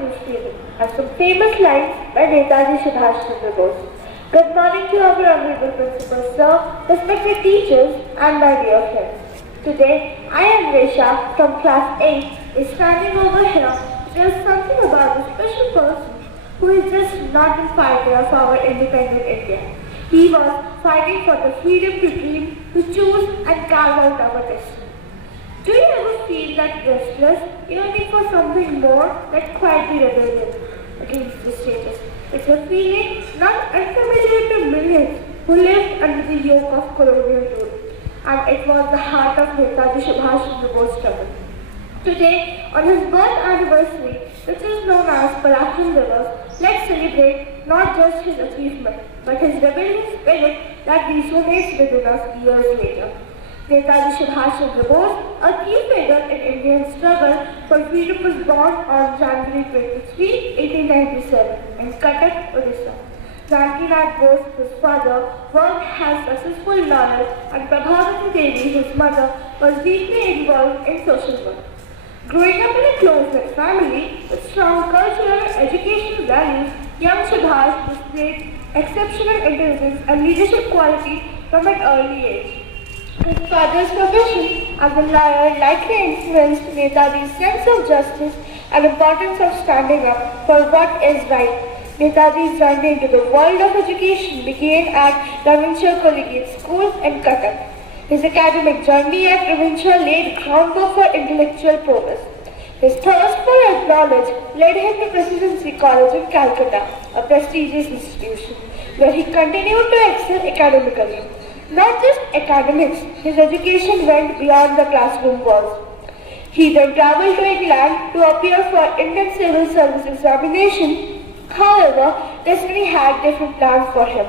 Gandhi Stadium and some famous lines by Netaji Subhash Chandra Bose. Good morning to our honorable principal sir, respected teachers and my dear friends. Today, I am Resha from class 8 is standing over here to tell something about a special person who is just not a fighter of our independent India. He was fighting for the freedom to dream, to choose and carve out our destiny. Do you ever feel that restless, yearning for something more, that quietly rebellion against the status? It's a feeling not unfamiliar to millions who lived under the yoke of colonial rule. And it was the heart of Netaji Subhash Chandra Bose struggle. Today, on his birth anniversary, which is known as Parakram Divas, let's celebrate not just his achievement, but his rebellious spirit that resonates within us years later. Netaji Subhash Chandra Bose, a key figure in Indian struggle for freedom, was born on January 23, 1897 in Cuttack, Odisha. Janaki Nath Bose, his father, worked as a successful lawyer, and Prabhavati Devi, his mother, was deeply involved in social work. Growing up in a close-knit family with strong cultural and educational values, young Subhash displayed exceptional intelligence and leadership qualities from an early age. His father's profession as a lawyer likely influenced Netaji's sense of justice and importance of standing up for what is right. Netaji's journey into the world of education began at Ravinchar Collegiate School in Cuttack. His academic journey at Ravinchar laid groundwork for intellectual progress. His thirst for knowledge led him to Presidency College in Calcutta, a prestigious institution, where he continued to excel academically. Not just academics, his education went beyond the classroom walls. He then traveled to England to appear for Indian Civil Service examination. However, destiny had different plans for him.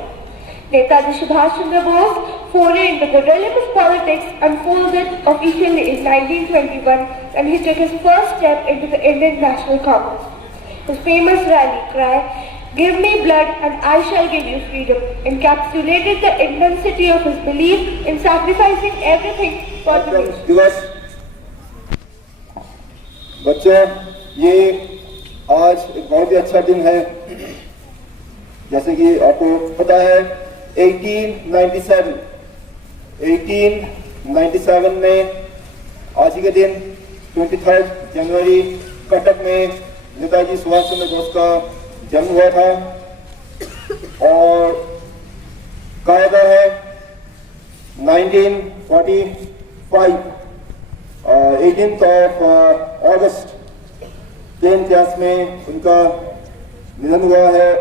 Netaji Subhash Chandra Bose foray into the realm of politics unfolded officially in 1921 when he took his first step into the Indian National Congress. His famous rally cry, "Give me blood and I shall give you freedom," encapsulated the intensity of his belief in sacrificing everything for the nation. बच्चों, ये आज एक बहुत ही अच्छा दिन है। जैसे कि आपको पता है 1897 में आज ही के दिन 23 जनवरी कटक में नेताजी सुभाष चंद्र बोस का जन्म हुआ था और कायदा है 1945 18th of अगस्त के इतिहास में उनका निधन हुआ है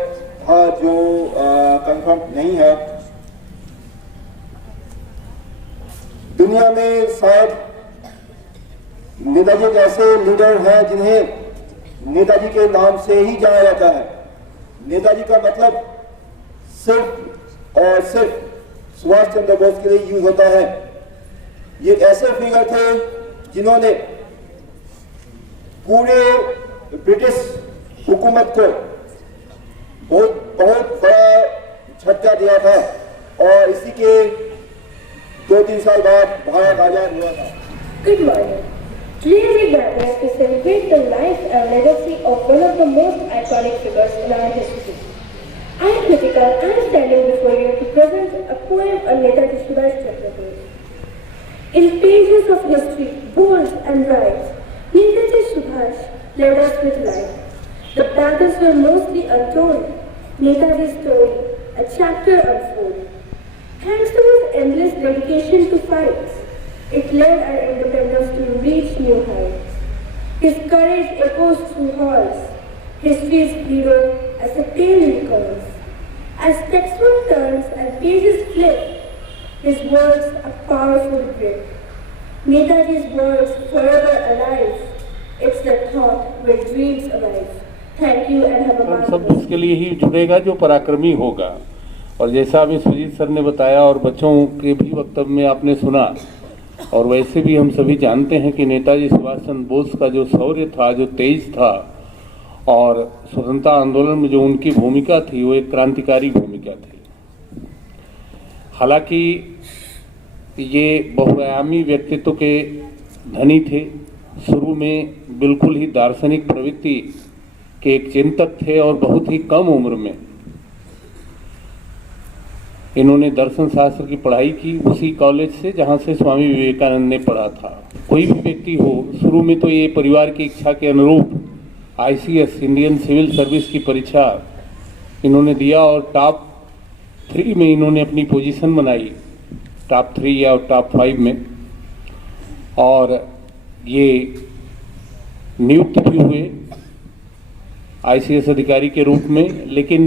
जो कंफर्म नहीं है। दुनिया में शायद नेताजी जैसे लीडर हैं जिन्हें नेताजी के नाम से ही जाना जाता है। नेताजी का मतलब सिर्फ और सिर्फ सुभाष चंद्र बोस के लिए यूज होता है। ये ऐसे फिगर थे जिन्होंने पूरे ब्रिटिश हुकूमत को बहुत बड़ा झटका दिया था और इसी के 2-3 साल बाद भारत आजाद हुआ था। Good morning. Today we gather to celebrate the life and legacy of one of the most iconic figures in our history. I am Kritika and I am standing before you to present a poem on Netaji Subhash Chandra Bose. In pages of history, bold and bright, Netaji Subhash led us with life. The battles were mostly untold. Netaji's story, a chapter unfolded. Thanks to his endless dedication to fights, it led our independence to reach new heights. His courage echoes through halls, history's hero as a tale recalls. As textbook turns and pages flip, his words a powerful grip. Netaji's words forever alive. It's the thought where dreams arise. Thank you and have a हम सब उसके लिए ही जुड़ेगा जो पराक्रमी होगा। और जैसा अभी सुजीत सर ने बताया और बच्चों के भी वक्तव्य में आपने सुना, और वैसे भी हम सभी जानते हैं कि नेताजी सुभाष चंद्र बोस का जो शौर्य था, जो तेज था और स्वतंत्रता आंदोलन में जो उनकी भूमिका थी वो एक क्रांतिकारी भूमिका थी। हालांकि ये बहुआयामी व्यक्तित्व के धनी थे। शुरू में बिल्कुल ही दार्शनिक प्रवृत्ति के एक चिंतक थे और बहुत ही कम उम्र में इन्होंने दर्शन शास्त्र की पढ़ाई की उसी कॉलेज से जहां से स्वामी विवेकानंद ने पढ़ा था। कोई भी व्यक्ति हो, शुरू में तो ये परिवार की इच्छा के अनुरूप ICS इंडियन सिविल सर्विस की परीक्षा इन्होंने दिया और टॉप 3 में इन्होंने अपनी पोजीशन बनाई, टॉप 3 या टॉप 5 में, और ये नियुक्त भी हुए ICS अधिकारी के रूप में। लेकिन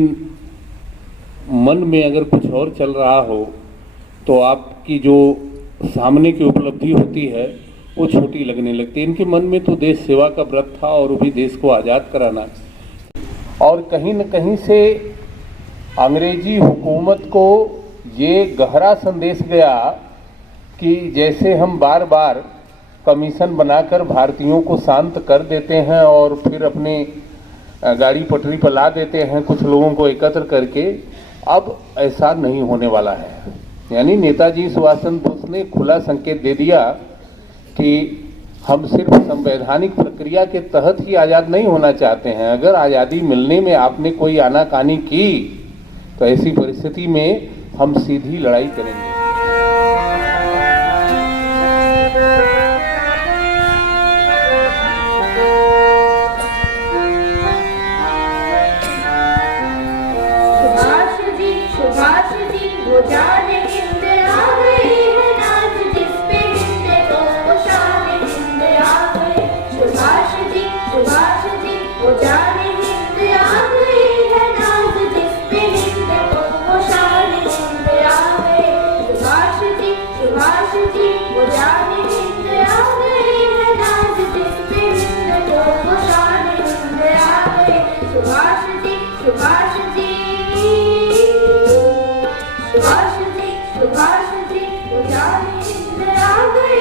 मन में अगर कुछ और चल रहा हो तो आपकी जो सामने की उपलब्धि होती है वो छोटी लगने लगती है। इनके मन में तो देश सेवा का व्रत था और वो भी देश को आज़ाद कराना, और कहीं न कहीं से अंग्रेजी हुकूमत को ये गहरा संदेश गया कि जैसे हम बार बार कमीशन बनाकर भारतीयों को शांत कर देते हैं और फिर अपने गाड़ी पटरी पर ला देते हैं कुछ लोगों को एकत्र करके, अब ऐसा नहीं होने वाला है। यानी नेताजी सुभाष चंद्र बोस ने खुला संकेत दे दिया कि हम सिर्फ संवैधानिक प्रक्रिया के तहत ही आज़ाद नहीं होना चाहते हैं। अगर आज़ादी मिलने में आपने कोई आनाकानी की तो ऐसी परिस्थिति में हम सीधी लड़ाई करेंगे। वो जाने हिंद आ गई है नाच जिस पे हिंद तो वो शान हिंद आ गई। सुभाष जी वो जाने हिंद आ गई है नाच जिस पे हिंद तो वो शान हिंद आ गई। सुभाष जी वो जाने हिंद आ गई है नाच जिस पे हिंद तो वो शान हिंद आ गई। सुभाष जी वो जाने हिंद आ गई।